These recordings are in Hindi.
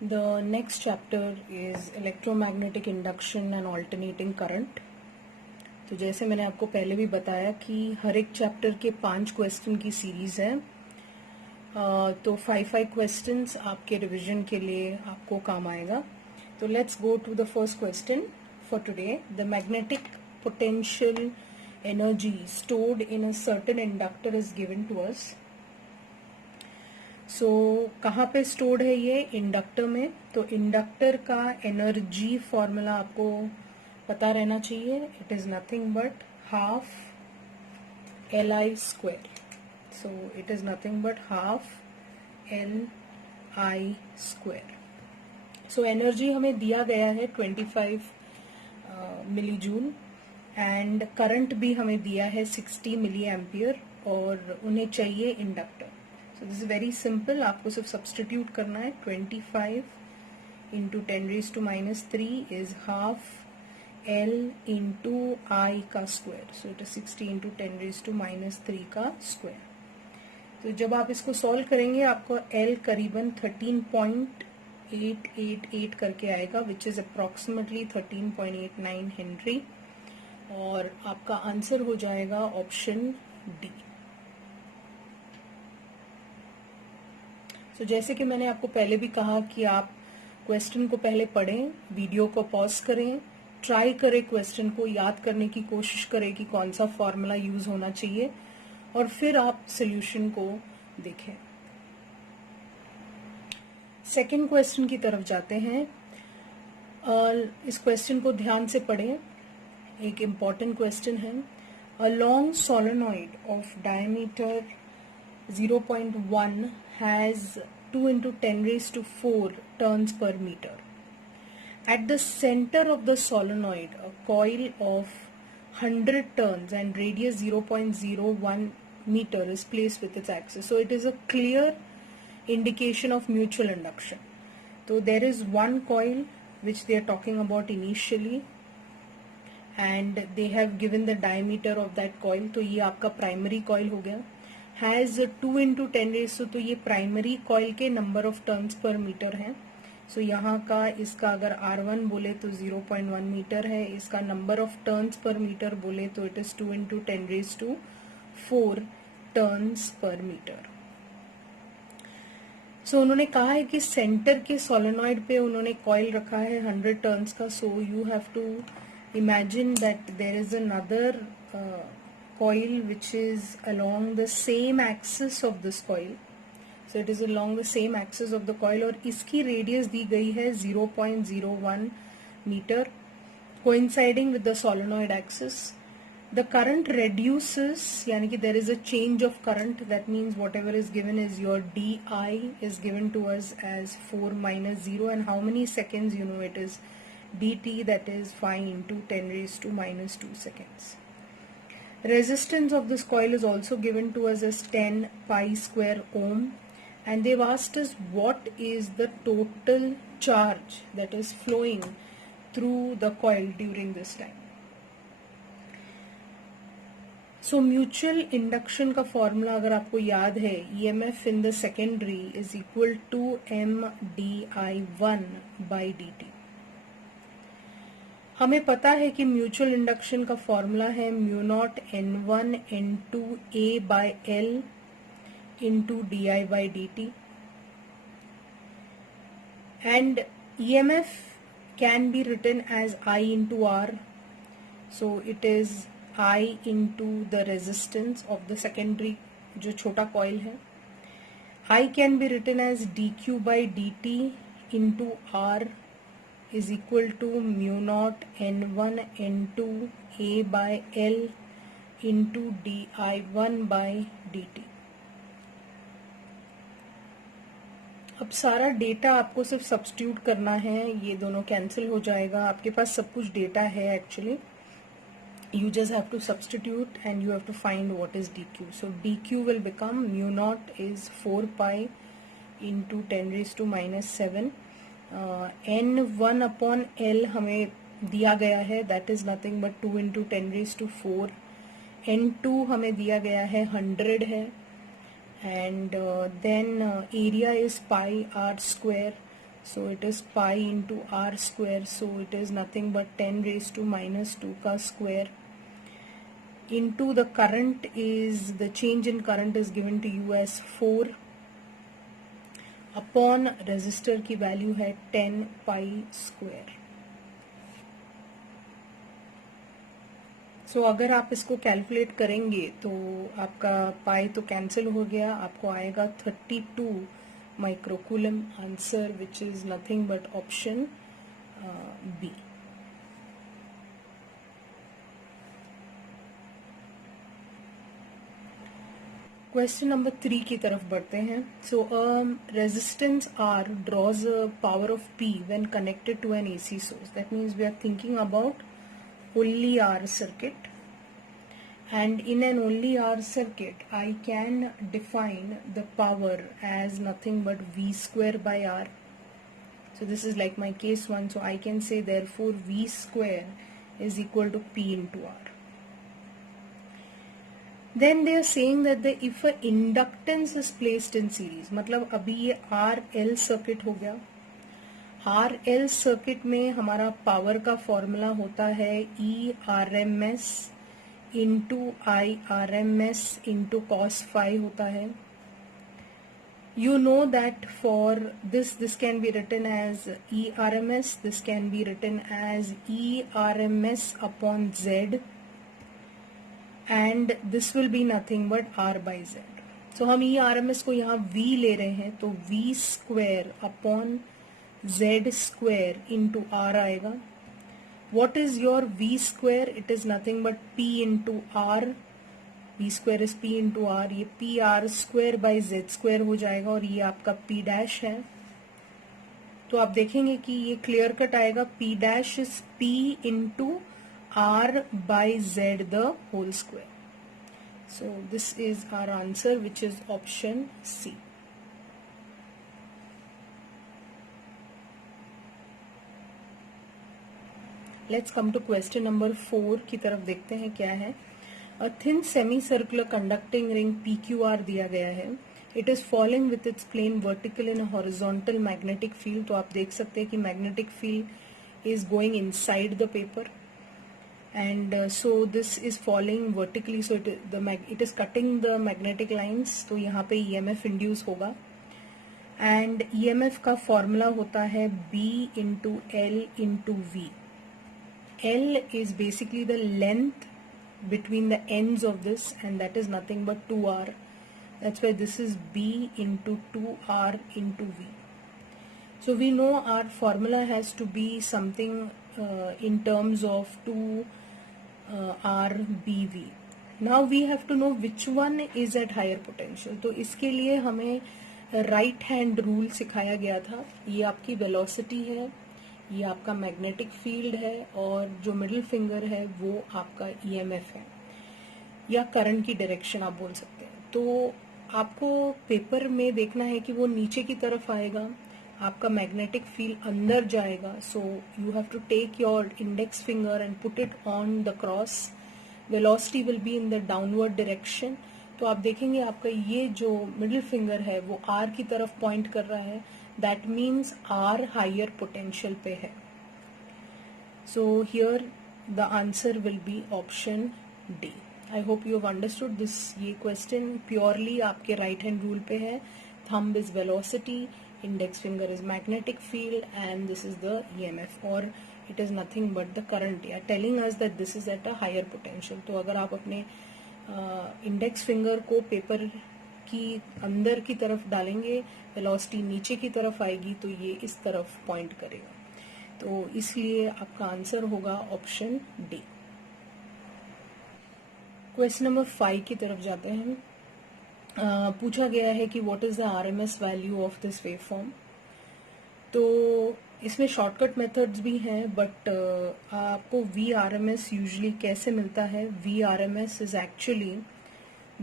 The next chapter is electromagnetic induction and alternating current. तो जैसे मैंने आपको पहले भी बताया कि हर एक चैप्टर के 5 क्वेश्चन की सीरीज है, तो 5 क्वेश्चंस आपके रिवीजन के लिए आपको काम आएगा. तो let's go to the first question for today. The magnetic potential energy stored in a certain inductor is given to us. So कहाँ पे स्टोर्ड है ये? इंडक्टर में. तो इंडक्टर का एनर्जी फॉर्मूला आपको पता रहना चाहिए. It is nothing but half Li square. So it is nothing but half Li square. So energy हमें दिया गया है 25 मिली जूल एंड करंट भी हमें दिया है 60 मिली एम्पियर और उन्हें चाहिए inductor. So this is very simple. आपको सिर्फ सब्सटीट्यूट करना है. 25 into 10⁻³ is half L into I का square. So it is 60 into 10⁻³ का स्क्वायर. तो जब आप इसको सॉल्व करेंगे आपको L करीबन 13.888 करके आएगा, विच इज अप्रोक्सीमेटली 13.89 हेनरी. और आपका आंसर हो जाएगा ऑप्शन डी. तो जैसे कि मैंने आपको पहले भी कहा कि आप क्वेश्चन को पहले पढ़ें, वीडियो को पॉज करें, ट्राई करें, क्वेश्चन को याद करने की कोशिश करें कि कौन सा फॉर्मूला यूज होना चाहिए और फिर आप सॉल्यूशन को देखें. सेकंड क्वेश्चन की तरफ जाते हैं. इस क्वेश्चन को ध्यान से पढ़ें. एक इम्पॉर्टेंट क्वेश्चन है. A long solenoid of diameter 0.1 has 2 into 10⁻⁴ turns per meter. At the center of the solenoid, a coil of 100 turns and radius 0.01 meter is placed with its axis. So it is a clear indication of mutual induction. So there is one coil which they are talking about initially and they have given the diameter of that coil. तो ये आपका primary coil हो गया. हैज 2 into 10⁻, तो ये प्राइमरी कॉइल के नंबर ऑफ टर्न्स पर मीटर है. सो यहाँ का इसका अगर R1 बोले तो 0.1 मीटर है. इसका नंबर ऑफ टर्न्स पर मीटर बोले तो इट इज 2 into 10⁻⁴ टर्न्स पर मीटर. सो उन्होंने कहा है कि सेंटर के सोलेनॉइड पे उन्होंने कॉइल रखा है 100 टर्न्स का. So you have to imagine that there is another coil which is along the same axis of this coil. So it is along the same axis of the coil और इसकी radius दी गई है 0.01 meter coinciding with the solenoid axis. The current reduces, यानी कि there is a change of current. That means whatever is given is your DI is given to us as 4 minus 0 and how many seconds, you know, it is dt, that is 5 into 10⁻⁻² seconds. Resistance of this coil is also given to us as 10 pi square ohm and they've asked us what is the total charge that is flowing through the coil during this time. So mutual induction का formula अगर आपको याद है, EMF in the secondary is equal to mdi1 by dt. हमें पता है कि म्यूचुअल इंडक्शन का फॉर्मूला है μ0 n1 n2 a by L into di by dt and EMF can be written as I into R. So it is I into the resistance of the secondary जो छोटा कॉइल है. I can be written as dq by dt into R is equal to μ0 n1 n2 a by L into di1 by dt. अब सारा डेटा आपको सिर्फ सब्स्टिट्यूट करना है. ये दोनों कैंसिल हो जाएगा. आपके पास सब कुछ डेटा है actually. You just have to substitute and you have to find what is dq. So dq will become μ0 is 4 pi into 10⁻⁻⁷. n1 upon L हमें दिया गया है, that is nothing but 2 into 10⁻⁴. n2 हमें दिया गया है 100 है and then area is pi r square. so it is pi into r square, so it is nothing but 10 raised to minus 2 का square into the current is, the change in current is given to you as 4 upon resistor की वैल्यू है 10 पाई स्क्वायर। सो अगर आप इसको कैलकुलेट करेंगे तो आपका पाई तो कैंसिल हो गया, आपको आएगा 32 microcoulomb answer, which is nothing but option B. Question number 3 की तरफ बढ़ते हैं। So resistance R draws a power of P when connected to an AC source. That means we are thinking about only R circuit, and in an only R circuit I can define the power as nothing but V square by R. So this is like my case 1, so I can say therefore V square is equal to P into R. Then they are saying that if a inductance is placed in series, मतलब अभी ये RL circuit हो गया। RL सर्किट में हमारा पावर का फॉर्मूला होता है ERMS into IRMS into cos phi होता है। You know that for this can be written as ERMS, this can be written as ERMS upon Z, and this will be nothing but R by Z. So हम ERMS को यहाँ V ले रहे हैं, तो V square upon Z square into R आएगा। What is your V square? It is nothing but P into R. V square is P into R. ये P R square by Z square हो जाएगा और ये आपका P dash है। तो आप देखेंगे कि ये क्लियर कट आएगा, P dash is P into R by Z the whole square. So this is our answer, which is option C. Let's come to question number 4 की तरफ देखते हैं क्या है। A thin semi circular conducting ring PQR दिया गया है। It is following with its plane vertical in horizontal magnetic field. तो आप देख सकते हैं कि magnetic field is going inside the paper and so this is following vertically, so it is cutting the magnetic lines. तो यहाँ पे EMF इंड्यूस होगा एंड EMF का फॉर्मूला होता है B into L into V. L is basically the length between the ends of this, and that is nothing but 2R. That's why this is B into 2R into V. So we know our formula has to be something in terms of 2RBV. Now we have to know which one is at higher potential. तो इसके लिए हमें right hand rule सिखाया गया था। ये आपकी velocity है, ये आपका मैग्नेटिक फील्ड है, और जो मिडिल फिंगर है वो आपका EMF है या करंट की डायरेक्शन आप बोल सकते हैं। तो आपको पेपर में देखना है कि वो नीचे की तरफ आएगा, आपका मैग्नेटिक फील्ड अंदर जाएगा। So you have to take your index finger and put it on the cross. Velocity will be in the downward direction. तो आप देखेंगे आपका ये जो मिडिल फिंगर है वो R की तरफ पॉइंट कर रहा है। That means R higher potential पे है। So here the answer will be option D. I hope you have understood this. ये question purely आपके right hand rule पे है। Thumb is velocity, index finger is magnetic field, and this is the EMF, or it is nothing but the current. Yeah, telling us that this is at a higher potential. तो अगर आप अपने index finger को पेपर की अंदर की तरफ डालेंगे, वेलोसिटी नीचे की तरफ आएगी, तो ये इस तरफ पॉइंट करेगा। तो इसलिए आपका आंसर होगा ऑप्शन डी। क्वेश्चन नंबर 5 की तरफ जाते हैं। पूछा गया है कि what is the RMS value of this wave form. तो इसमें शॉर्टकट मेथड्स भी हैं, बट आपको VRMS यूजुअली कैसे मिलता है। VRMS इज एक्चुअली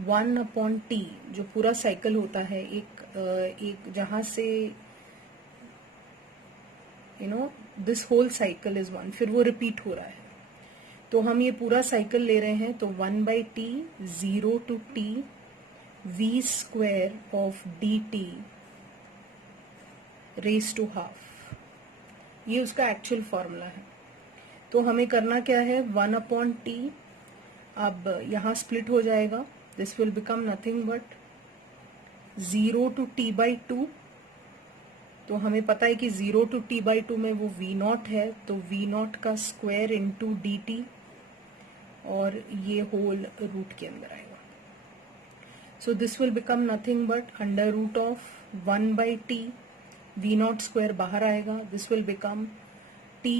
1/T, जो पूरा साइकिल होता है, एक जहां से दिस होल साइकिल इज 1, फिर वो रिपीट हो रहा है। तो हम ये पूरा साइकिल ले रहे हैं, तो 1/T 0 to T V square of dt raised to half। ये उसका एक्चुअल फॉर्मूला है। तो हमें करना क्या है, 1/t अब यहाँ स्प्लिट हो जाएगा, this will become nothing but 0 to t/2। तो हमें पता है कि 0 to t/2 में वो v0 है, तो v0 का स्क्वायर इंटू dt, और ये होल रूट के अंदर आएगा। So this will become nothing but under root of 1/t, v0 square बाहर आएगा, this will become t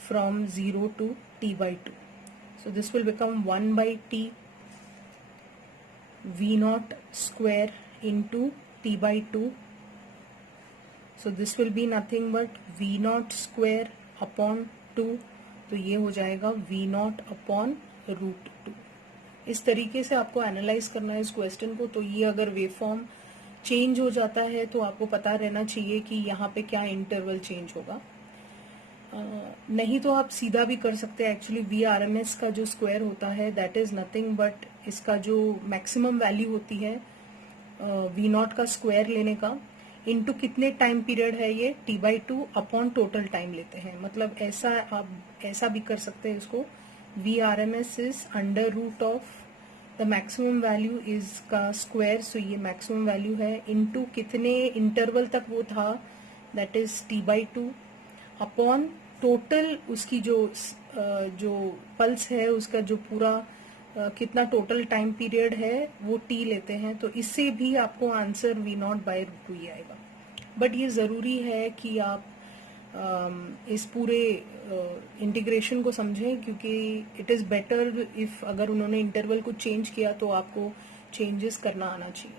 from 0 to t/2। So this will become 1/t v0 square into t/2। So this will be nothing but v0 square upon 2। तो ये हो जाएगा v0 upon √2। इस तरीके से आपको एनालाइज करना है इस क्वेश्चन को। तो ये अगर वेव फॉर्म चेंज हो जाता है तो आपको पता रहना चाहिए कि यहाँ पे क्या इंटरवल चेंज होगा। नहीं तो आप सीधा भी कर सकते हैं। एक्चुअली VRMS का जो स्क्वायर होता है दैट इज नथिंग बट इसका जो मैक्सिमम वैल्यू होती है V0 का स्क्वायर लेने का इनटू कितने टाइम पीरियड है ये t/2 अपॉन टोटल टाइम लेते हैं। मतलब ऐसा आप ऐसा भी कर सकते हैं इसको, VRMS is under root of the maximum value is का स्क्वायर। सो ये मैक्सिमम वैल्यू है इनटू कितने इंटरवल तक वो था that is t/2 upon total उसकी जो पल्स है उसका जो पूरा कितना टोटल टाइम पीरियड है वो t लेते हैं। तो इससे भी आपको आंसर v0/2 ही आएगा। बट ये ज़रूरी है कि आप इस पूरे इंटीग्रेशन को समझें, क्योंकि इट इज़ बेटर इफ़ अगर उन्होंने इंटरवल को चेंज किया तो आपको चेंजेस करना आना चाहिए।